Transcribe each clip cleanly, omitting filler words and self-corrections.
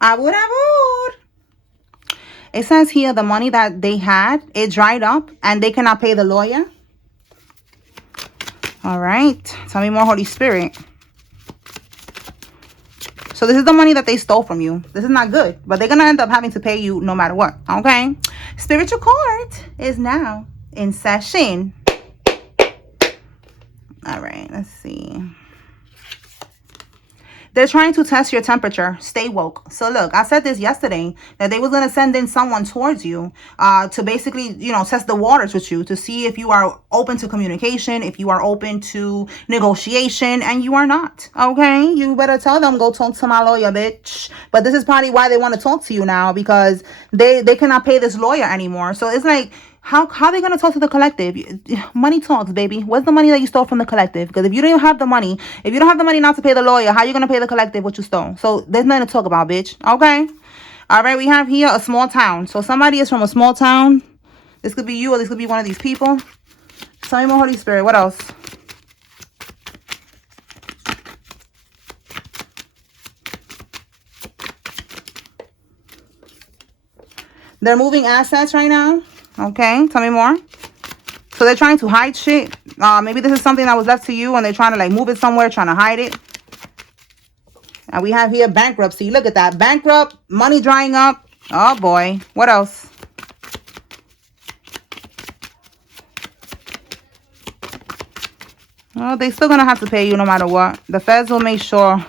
Abur, abur. It says here the money that they had, it dried up and they cannot pay the lawyer. All right. Tell me more, Holy Spirit. So this is the money that they stole from you. This is not good, but they're going to end up having to pay you no matter what. Okay. Spiritual court is now in session. All right. Let's see. They're trying to test your temperature. Stay woke. So look, I said this yesterday that they was going to send in someone towards you to basically, test the waters with you to see if you are open to communication, if you are open to negotiation, and you are not. Okay? You better tell them, go talk to my lawyer, bitch. But this is probably why they want to talk to you now, because they cannot pay this lawyer anymore. So it's like, how are they going to talk to the collective? Money talks, baby. What's the money that you stole from the collective? Because if you don't have the money, not to pay the lawyer, how are you going to pay the collective what you stole? So there's nothing to talk about, bitch. Okay? All right, we have here a small town. So somebody is from a small town. This could be you, or this could be one of these people. Tell me more, Holy Spirit. What else? They're moving assets right now. Okay, tell me more. So they're trying to hide shit. Maybe this is something that was left to you and they're trying to like move it somewhere, trying to hide it. And we have here bankruptcy. Look at that. Bankrupt, money drying up. Oh boy. What else? Well, they're still going to have to pay you no matter what. The feds will make sure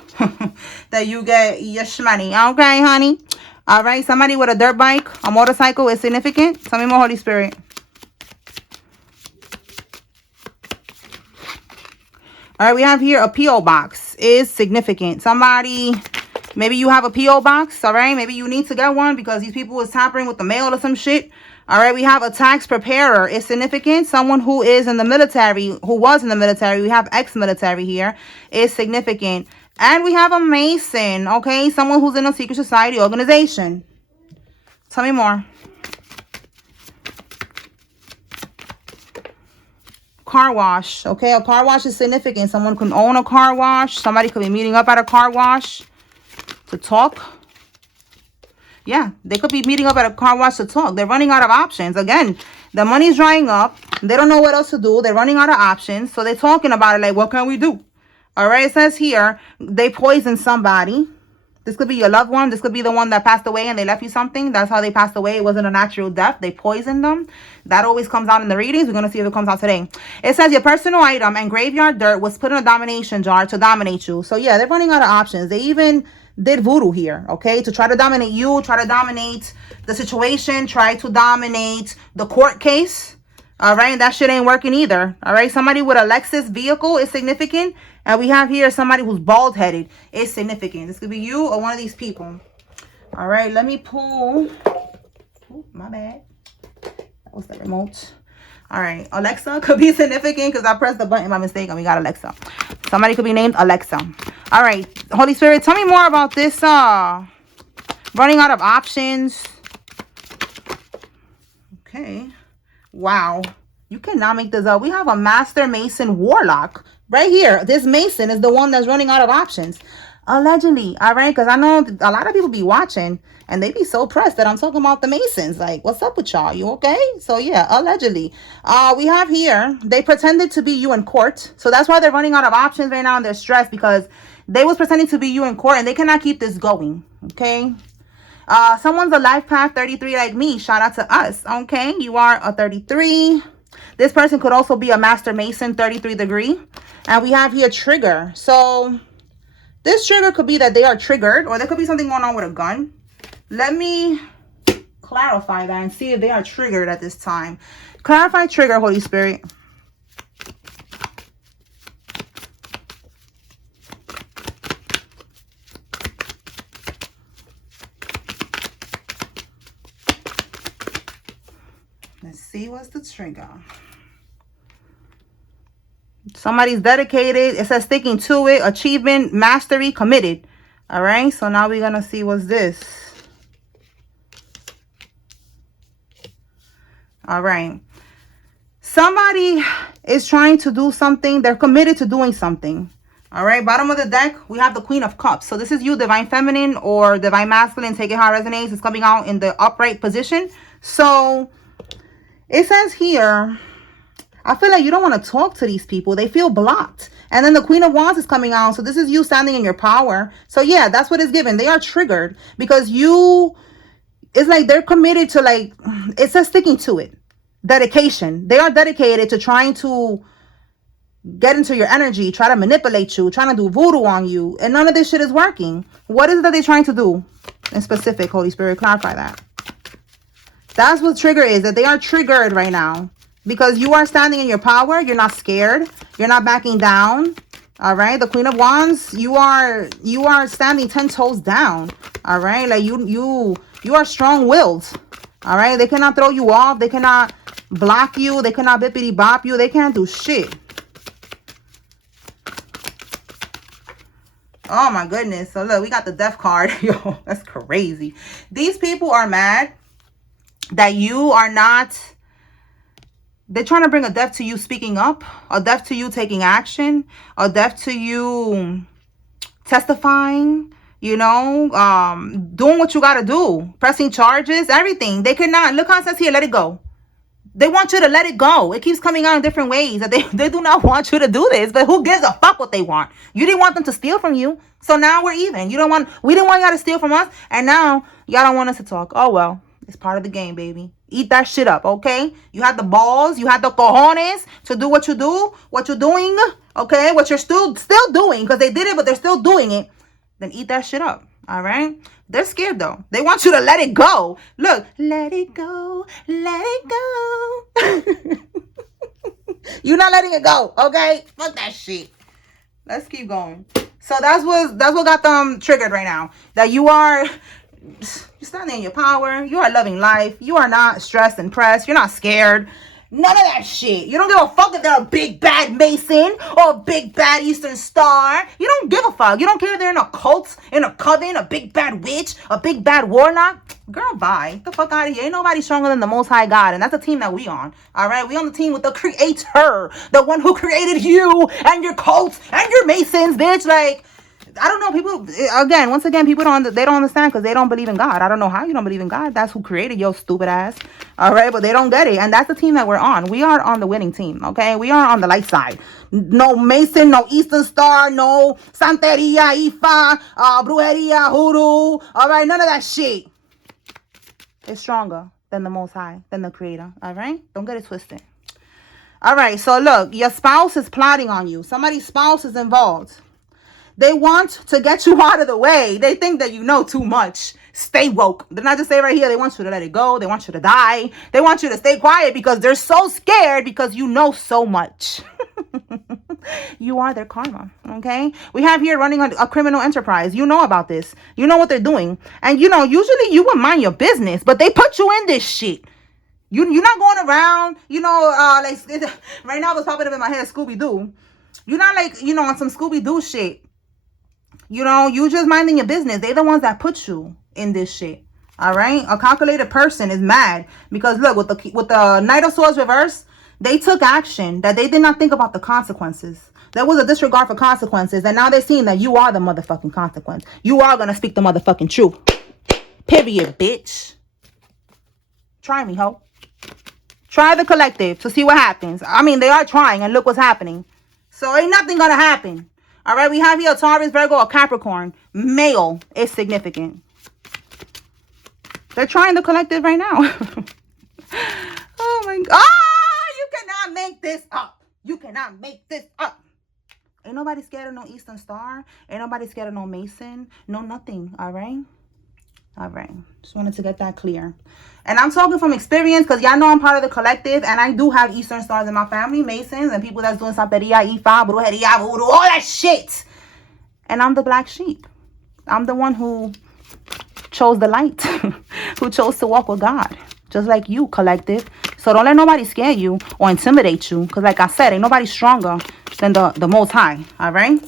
that you get your money. Okay, honey. All right. Somebody with a dirt bike, a motorcycle is significant. Tell me more, Holy Spirit. All right. We have here a P.O. box is significant. Somebody, maybe you have a P.O. box. All right. Maybe you need to get one because these people is tampering with the mail or some shit. All right, we have a tax preparer. It's significant. Someone who is in the military, who was in the military. We have ex-military here. It's significant. And we have a Mason, okay? Someone who's in a secret society organization. Tell me more. Car wash, okay? A car wash is significant. Someone can own a car wash. Somebody could be meeting up at a car wash to talk. Yeah, they could be meeting up at a car wash to talk. They're running out of options. Again, the money's drying up. They don't know what else to do. They're running out of options. So they're talking about it like, what can we do? All right, it says here, they poisoned somebody. This could be your loved one. This could be the one that passed away and they left you something. That's how they passed away. It wasn't a natural death. They poisoned them. That always comes out in the readings. We're going to see if it comes out today. It says your personal item and graveyard dirt was put in a domination jar to dominate you. So yeah, they're running out of options. They even did voodoo here, okay, to try to dominate you, try to dominate the situation, try to dominate the court case. All right, and that shit ain't working either. All right, somebody with a Lexus vehicle is significant. And we have here somebody who's bald-headed is significant. This could be you or one of these people. All right, let me pull. Oh, my bad. That was the remote. All right, Alexa could be significant because I pressed the button by mistake and we got Alexa. Somebody could be named Alexa. All right, Holy Spirit, tell me more about this running out of options. Okay. Wow. You cannot make this up. We have a Master Mason Warlock right here. This Mason is the one that's running out of options. Allegedly. All right, because I know a lot of people be watching and they be so pressed that I'm talking about the Masons. Like, what's up with y'all? You okay? So yeah, allegedly. We have here, they pretended to be you in court. So that's why they're running out of options right now and they're stressed because they was pretending to be you in court and they cannot keep this going. Okay. Someone's a life path 33 like me. Shout out to us. Okay. You are a 33. This person could also be a Master Mason 33 degree. And we have here trigger. So this trigger could be that they are triggered or there could be something going on with a gun. Let me clarify that and see if they are triggered at this time. Clarify trigger, Holy Spirit. Let's see what's the trigger. Somebody's dedicated. It says sticking to it, achievement, mastery, committed. All right, so now we're going to see what's this. All right. Somebody is trying to do something. They're committed to doing something. All right, bottom of the deck, we have the Queen of Cups. So this is you, Divine Feminine or Divine Masculine. Take it how it resonates. It's coming out in the upright position. So it says here, I feel like you don't want to talk to these people. They feel blocked. And then the Queen of Wands is coming out. So this is you standing in your power. So yeah, that's what it's given. They are triggered because it's like they're committed to, like, it says sticking to it. Dedication. They are dedicated to trying to get into your energy, try to manipulate you, trying to do voodoo on you, and none of this shit is working. What is it that they're trying to do in specific? Holy Spirit, clarify that. That's what trigger is, that they are triggered right now because you are standing in your power. You're not scared. You're not backing down. All right, the Queen of Wands, you are standing 10 toes down. All right, like you are strong-willed. All right, they cannot throw you off. They cannot block you. They cannot bippity bop you. They can't do shit. Oh my goodness. So look, we got the death card. Yo, that's crazy. These people are mad that you are not, they're trying to bring a death to you speaking up, a death to you taking action, a death to you testifying, you know, doing what you got to do, pressing charges, everything. They could not, look how it says here, let it go. They want you to let it go. It keeps coming out in different ways that they do not want you to do this. But who gives a fuck what they want? You didn't want them to steal from you. So now we're even. We didn't want y'all to steal from us. And now y'all don't want us to talk. Oh, well, it's part of the game, baby. Eat that shit up, okay? You had the balls. You had the cojones to do what you do. What you're doing, okay? What you're still doing. Because they did it, but they're still doing it. Then eat that shit up, all right? They're scared, though. They want you to let it go. Look, let it go, let it go. You're not letting it go, okay? Fuck that shit. Let's keep going. So that's what got them triggered right now. That you're standing in your power. You are loving life. You are not stressed and pressed. You're not scared. None of that shit. You don't give a fuck if they're a big bad Mason or a big bad Eastern Star. You don't give a fuck. You don't care if they're in a cult, in a coven, a big bad witch, a big bad warlock. Girl, bye. Get the fuck out of here. Ain't nobody stronger than the Most High God. And that's the team that we on. Alright? We on the team with the Creator. The one who created you and your cults and your Masons, bitch. Like, I don't know, people, once again, people they don't understand because they don't believe in God. I don't know how you don't believe in God. That's who created your stupid ass. All right, but they don't get it. And that's the team that we're on. We are on the winning team, okay? We are on the light side. No Mason, no Eastern Star, no Santeria, Ifa, Brujeria, Hoodoo. All right, none of that shit. It's stronger than the Most High, than the Creator. All right? Don't get it twisted. All right, so look, your spouse is plotting on you. Somebody's spouse is involved. They want to get you out of the way. They think that you know too much. Stay woke. They're not just say right here, they want you to let it go. They want you to die. They want you to stay quiet because they're so scared because you know so much. You are their karma, okay? We have here running a criminal enterprise. You know about this. You know what they're doing. And, you know, usually you would mind your business, but they put you in this shit. You're not going around, you know, like, right now what's popping up in my head, Scooby-Doo. You're not like, you know, on some Scooby-Doo shit. You know, you just minding your business. They're the ones that put you in this shit. All right? A calculated person is mad because look, with the Knight of Swords reverse, they took action that they did not think about the consequences. There was a disregard for consequences, and now they're seeing that you are the motherfucking consequence. You are gonna speak the motherfucking truth. Period, bitch. Try me, ho. Try the collective to see what happens. I mean, they are trying, and look what's happening. So ain't nothing gonna happen. All right, we have here a Taurus, Virgo, a Capricorn. Male is significant. They're trying the collective right now. Oh, my God. Ah, you cannot make this up. You cannot make this up. Ain't nobody scared of no Eastern Star. Ain't nobody scared of no Mason. No nothing, all right? All right. Just wanted to get that clear. And I'm talking from experience because y'all know I'm part of the collective. And I do have Eastern Stars in my family, Masons, and people that's doing Santeria, Ifa, Brujeria, Voodoo, all that shit. And I'm the black sheep. I'm the one who chose the light, who chose to walk with God. Just like you, collective. So don't let nobody scare you or intimidate you. Because like I said, ain't nobody stronger than the Most High. All right?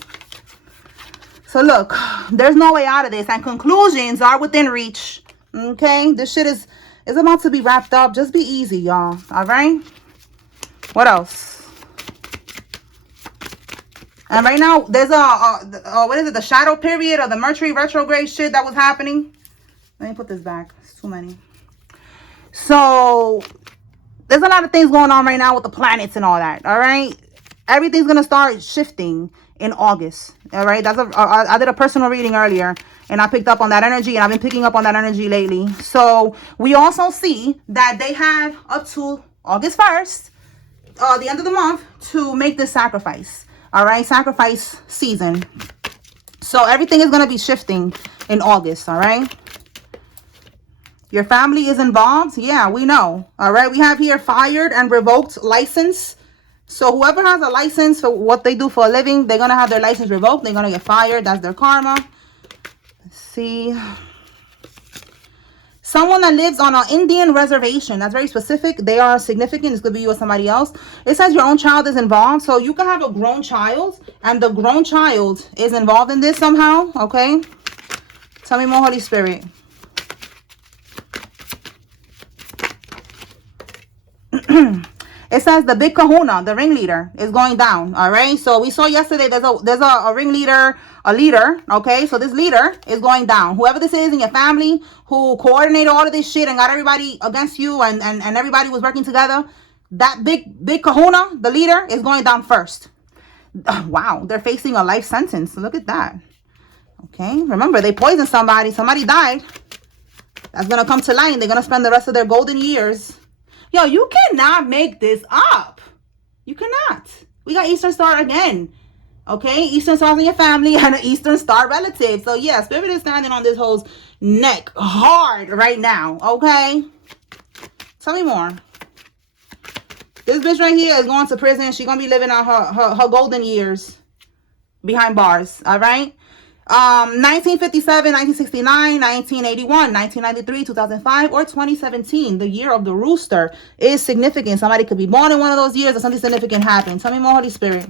So look, there's no way out of this. And conclusions are within reach. Okay? This shit is about to be wrapped up. Just be easy, y'all. All right? What else? And right now, there's what is it? The shadow period or the Mercury retrograde shit that was happening. Let me put this back. It's too many. So there's a lot of things going on right now with the planets and all that. All right. Everything's going to start shifting in August. All right. I did a personal reading earlier and I picked up on that energy, and I've been picking up on that energy lately. So we also see that they have up to August 1st, the end of the month, to make this sacrifice. All right. Sacrifice season. So everything is going to be shifting in August. All right. Your family is involved. Yeah, we know. All right. We have here fired and revoked license. So whoever has a license for what they do for a living, they're going to have their license revoked. They're going to get fired. That's their karma. Let's see. Someone that lives on an Indian reservation. That's very specific. They are significant. This could be you or somebody else. It says your own child is involved. So you can have a grown child, and the grown child is involved in this somehow. Okay. Tell me more, Holy Spirit. It says the big kahuna, the ringleader, is going down. All right. So we saw yesterday there's a ringleader, a leader. Okay. So this leader is going down. Whoever this is in your family who coordinated all of this shit and got everybody against you and everybody was working together, that big kahuna, the leader, is going down first. Wow. They're facing a life sentence. Look at that. Okay. Remember, they poisoned somebody. Somebody died. That's going to come to light, and they're going to spend the rest of their golden years. Yo, you cannot make this up. You cannot. We got Eastern Star again. Okay? Eastern Star's in your family and an Eastern Star relative. So, yeah, Spirit is standing on this hoe's neck hard right now. Okay? Tell me more. This bitch right here is going to prison. She's going to be living out her golden years behind bars. All right? 1957, 1969, 1981, 1993, 2005, or 2017, the year of the rooster, is significant. Somebody could be born in one of those years or something significant happened. Tell me more, Holy Spirit.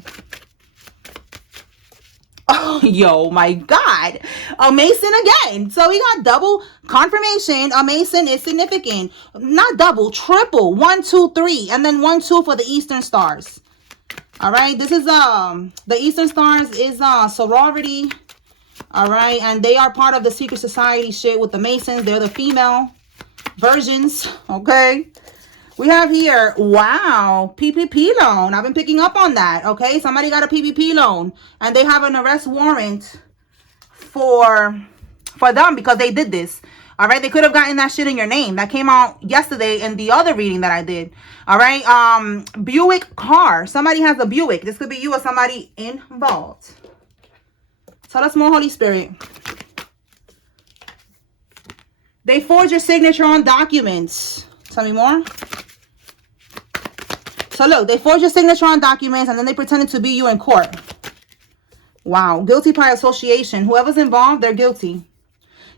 Oh, yo, my God. A Mason again. So we got double confirmation. A Mason is significant. Not double, triple. 1, 2, 3. And then 1, 2 for the Eastern Stars. All right. This is, the Eastern Stars is, sorority. All right, and they are part of the secret society shit with the Masons. They're the female versions, okay? We have here, wow, PPP loan. I've been picking up on that, okay? Somebody got a PPP loan, and they have an arrest warrant for them because they did this. All right, they could have gotten that shit in your name. That came out yesterday in the other reading that I did. All right, Buick car. Somebody has a Buick. This could be you or somebody involved. Tell us more, Holy Spirit. They forge your signature on documents. Tell me more. So look, they forge your signature on documents and then they pretended to be you in court. Wow. Guilty by association. Whoever's involved, they're guilty.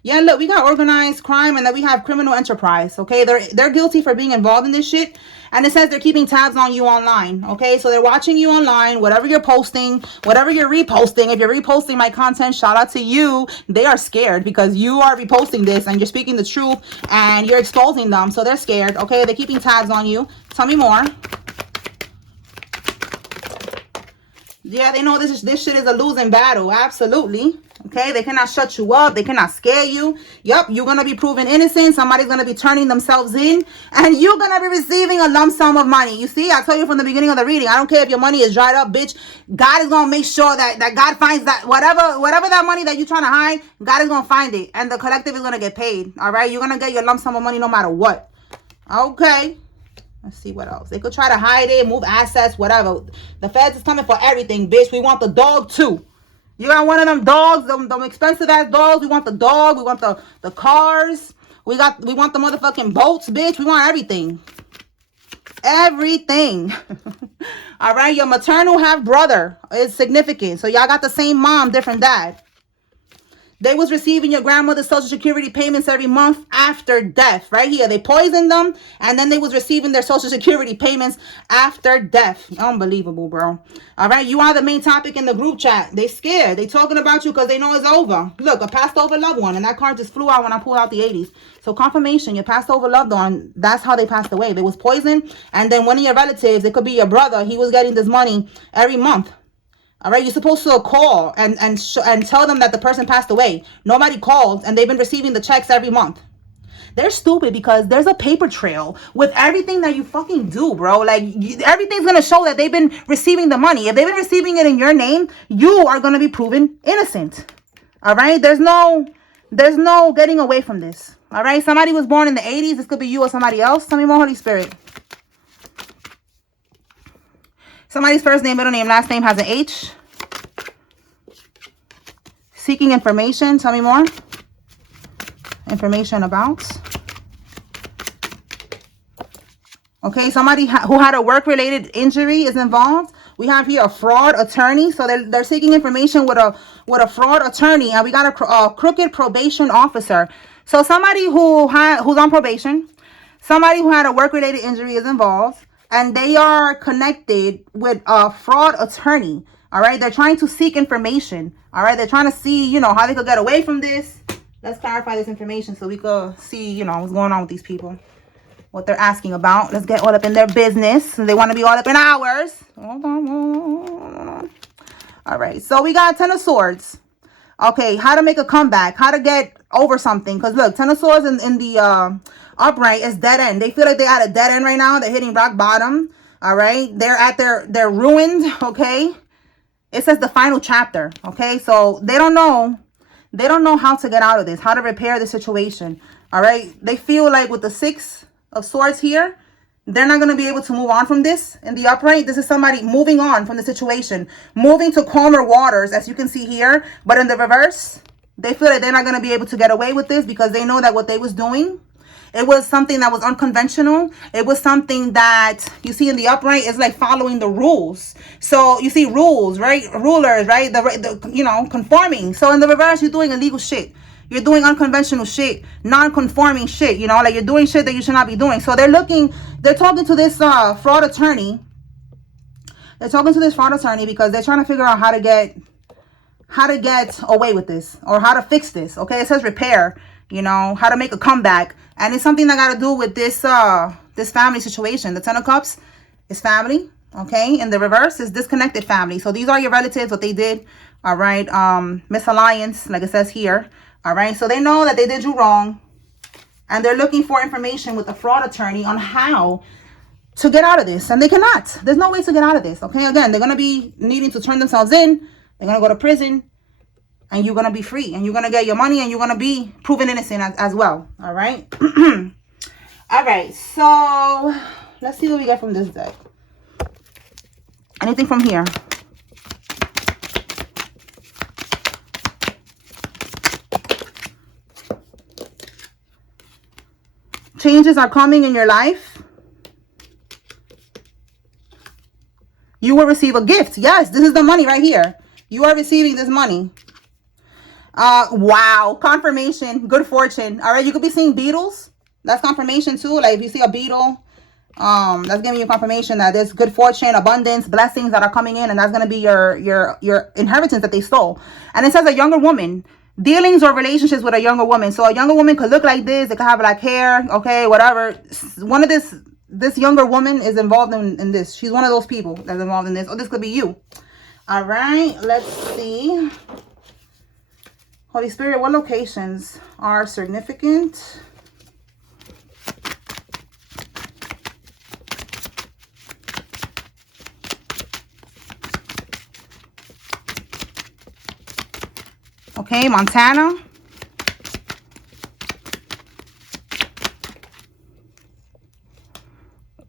Yeah, look, we got organized crime and then we have criminal enterprise, okay? They're guilty for being involved in this shit. And it says they're keeping tabs on you online, okay? So they're watching you online, whatever you're posting, whatever you're reposting. If you're reposting my content, shout out to you. They are scared because you are reposting this and you're speaking the truth and you're exposing them. So they're scared, okay? They're keeping tabs on you. Tell me more. Yeah, they know this shit is a losing battle. Absolutely. Okay, they cannot shut you up. They cannot scare you. Yep, you're going to be proven innocent. Somebody's going to be turning themselves in. And you're going to be receiving a lump sum of money. You see, I told you from the beginning of the reading. I don't care if your money is dried up, bitch. God is going to make sure that God finds that whatever that money that you're trying to hide, God is going to find it. And the collective is going to get paid. All right, you're going to get your lump sum of money no matter what. Okay. Let's see what else. They could try to hide it, move assets, whatever. The feds is coming for everything, bitch. We want the dog too. You got one of them dogs, them expensive ass dogs. We want the dog. We want the cars. We want the motherfucking boats, bitch. We want everything. Everything. All right. Your maternal half brother is significant. So y'all got the same mom, different dad. They was receiving your grandmother's Social Security payments every month after death. Right here. They poisoned them. And then they was receiving their Social Security payments after death. Unbelievable, bro. All right. You are the main topic in the group chat. They scared. They talking about you because they know it's over. Look, a passed over loved one. And that card just flew out when I pulled out the 80s. So confirmation, your passed over loved one. That's how they passed away. They was poisoned. And then one of your relatives, it could be your brother. He was getting this money every month. All right, you're supposed to call and tell them that the person passed away. Nobody called, and they've been receiving the checks every month. They're stupid because there's a paper trail with everything that you fucking do, bro. Like, everything's gonna show that they've been receiving the money. If they've been receiving it in your name, you are gonna be proven innocent. All right, there's no getting away from this. All right, somebody was born in the 80s. This could be you or somebody else. Tell me more, Holy Spirit. Somebody's first name, middle name, last name has an H. Seeking information. Tell me more. Information about. Okay, somebody who had a work-related injury is involved. We have here a fraud attorney. So they're seeking information with a fraud attorney. And we got a crooked probation officer. So somebody who's on probation. Somebody who had a work-related injury is involved. And they are connected with a fraud attorney. All right. They're trying to seek information. All right. They're trying to see, you know, how they could get away from this. Let's clarify this information so we could see, you know, what's going on with these people. What they're asking about. Let's get all up in their business. They want to be all up in ours. Hold on. All right. So we got 10 of Swords. Okay. How to make a comeback. How to get over something. Because look, 10 of Swords in the upright is dead end. They feel like they're at a dead end right now. They're hitting rock bottom. All right. They're ruined. Okay. It says the final chapter. Okay. So they don't know how to get out of this, how to repair the situation. All right. They feel like with the 6 of Swords here, they're not going to be able to move on from this in the upright. This is somebody moving on from the situation, moving to calmer waters, as you can see here. But in the reverse, they feel like they're not going to be able to get away with this because they know that what they was doing, it was something that was unconventional. It was something that you see in the upright is like following the rules. So you see rules, right? Rulers, right? The you know, conforming. So in the reverse, you're doing illegal shit. You're doing unconventional shit, non-conforming shit. You know, like you're doing shit that you should not be doing. So they're talking to this fraud attorney. They're talking to this fraud attorney because they're trying to figure out how to get away with this or how to fix this. Okay, it says repair. You know, how to make a comeback. And it's something that got to do with this family situation. The 10 of Cups is family. Okay. And the reverse is disconnected family. So these are your relatives, what they did. All right. Misalliance, like it says here. All right. So they know that they did you wrong. And they're looking for information with the fraud attorney on how to get out of this. And they cannot. There's no way to get out of this. Okay. Again, they're going to be needing to turn themselves in. They're going to go to prison. And you're going to be free. And you're going to get your money. And you're going to be proven innocent as well. All right. All right. So let's see what we get from this deck. Anything from here? Changes are coming in your life. You will receive a gift. Yes, this is the money right here. You are receiving this money. Wow. Confirmation. Good fortune. All right. You could be seeing beetles. That's confirmation too. Like if you see a beetle, that's giving you confirmation that there's good fortune, abundance, blessings that are coming in. And that's going to be your inheritance that they stole. And it says a younger woman. Dealings or relationships with a younger woman. So a younger woman could look like this. It could have black hair. Okay. Whatever. One of this younger woman is involved in this. She's one of those people that's involved in this. Or this could be you. All right. Let's see. Holy Spirit, what locations are significant? Okay, Montana.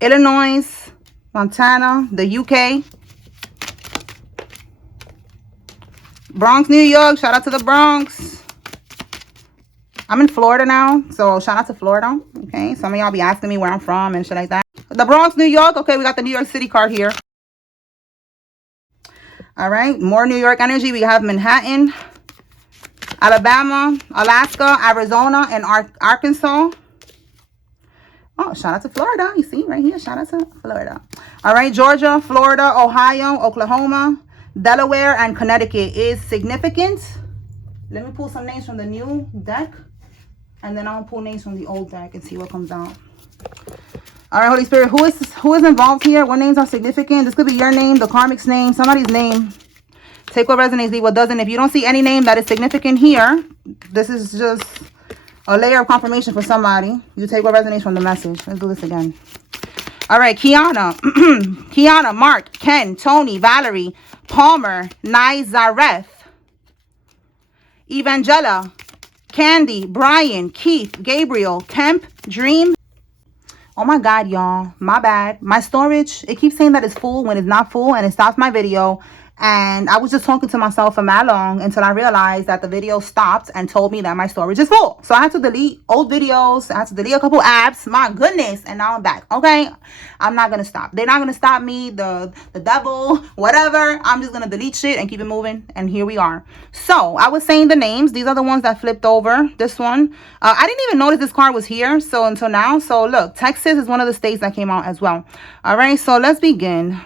Illinois, Montana, the UK. Bronx, New York. Shout out to the Bronx. I'm in Florida now, so shout out to Florida. Okay, some of y'all be asking me where I'm from and shit like that. The Bronx, New York. Okay, we got the New York City card here. All right, more New York energy. We have Manhattan, Alabama, Alaska, Arizona, and Arkansas. Oh, shout out to Florida. You see right here. Shout out to Florida. All right, Georgia, Florida, Ohio, Oklahoma, Delaware, and Connecticut is significant. Let me pull some names from the new deck. And then I'll pull names from the old deck and see what comes out. All right, Holy Spirit, who is involved here? What names are significant? This could be your name, the karmic's name, somebody's name. Take what resonates, leave what doesn't. If you don't see any name that is significant here, this is just a layer of confirmation for somebody. You take what resonates from the message. Let's do this again. All right, Kiana, Kiana, Mark, Ken, Tony, Valerie, Palmer, Nizareth, Evangela, Candy, Brian, Keith, Gabriel, Kemp, Dream. Oh my God, y'all. My bad. My storage, it keeps saying that it's full when it's not full, and it stops my video. And I was just talking to myself for mad long until I realized that the video stopped and told me that my storage is full. So I had to delete old videos. I had to delete a couple apps. My goodness. And now I'm back. Okay. I'm not going to stop. They're not going to stop me. The devil, whatever. I'm just going to delete shit and keep it moving. And here we are. So I was saying the names. These are the ones that flipped over. This one. I didn't even notice this card was here. So until now. So look, Texas is one of the states that came out as well. All right. So let's begin.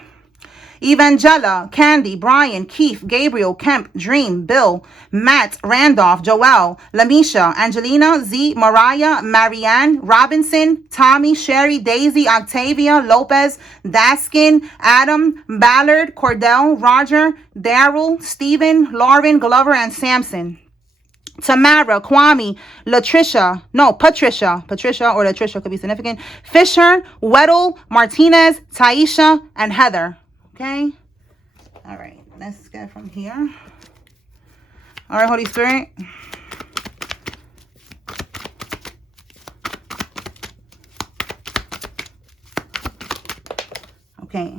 Evangela, Candy, Brian, Keith, Gabriel, Kemp, Dream, Bill, Matt, Randolph, Joelle, Lamisha, Angelina, Z, Mariah, Marianne, Robinson, Tommy, Sherry, Daisy, Octavia, Lopez, Daskin, Adam, Ballard, Cordell, Roger, Daryl, Stephen, Lauren, Glover, and Samson. Tamara, Kwame, Patricia or Latricia could be significant. Fisher, Weddle, Martinez, Taisha, and Heather. Okay. All right. Let's get from here. All right, Holy Spirit. Okay.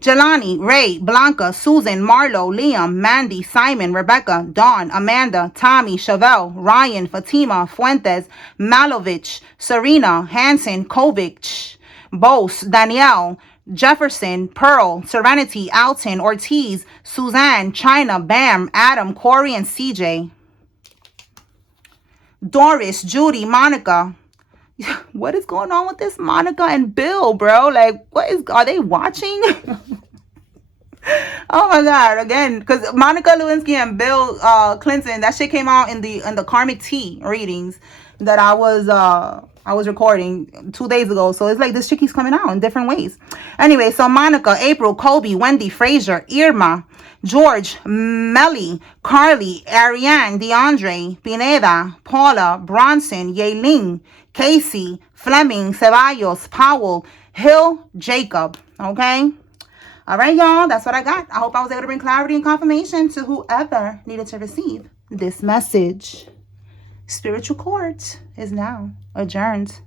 Jelani, Ray, Blanca, Susan, Marlo, Liam, Mandy, Simon, Rebecca, Dawn, Amanda, Tommy, Chevelle, Ryan, Fatima, Fuentes, Malovich, Serena, Hansen, Kovic, Bose, Danielle, Jefferson, Pearl, Serenity, Alton, Ortiz, Suzanne, China, Bam, Adam, Corey, and CJ. Doris, Judy, Monica. What is going on with this Monica and Bill, bro? Like, are they watching? Oh my God, again, because Monica Lewinsky and Bill Clinton, that shit came out in the Karmic Tea readings that I was recording 2 days ago. So it's like this shit keeps coming out in different ways. Anyway, so Monica, April, Kobe, Wendy, Frazier, Irma, George, Melly, Carly, Ariane, DeAndre, Pineda, Paula, Bronson, Yeling, Casey, Fleming, Ceballos, Powell, Hill, Jacob. Okay? All right, y'all. That's what I got. I hope I was able to bring clarity and confirmation to whoever needed to receive this message. Spiritual court is now adjourned.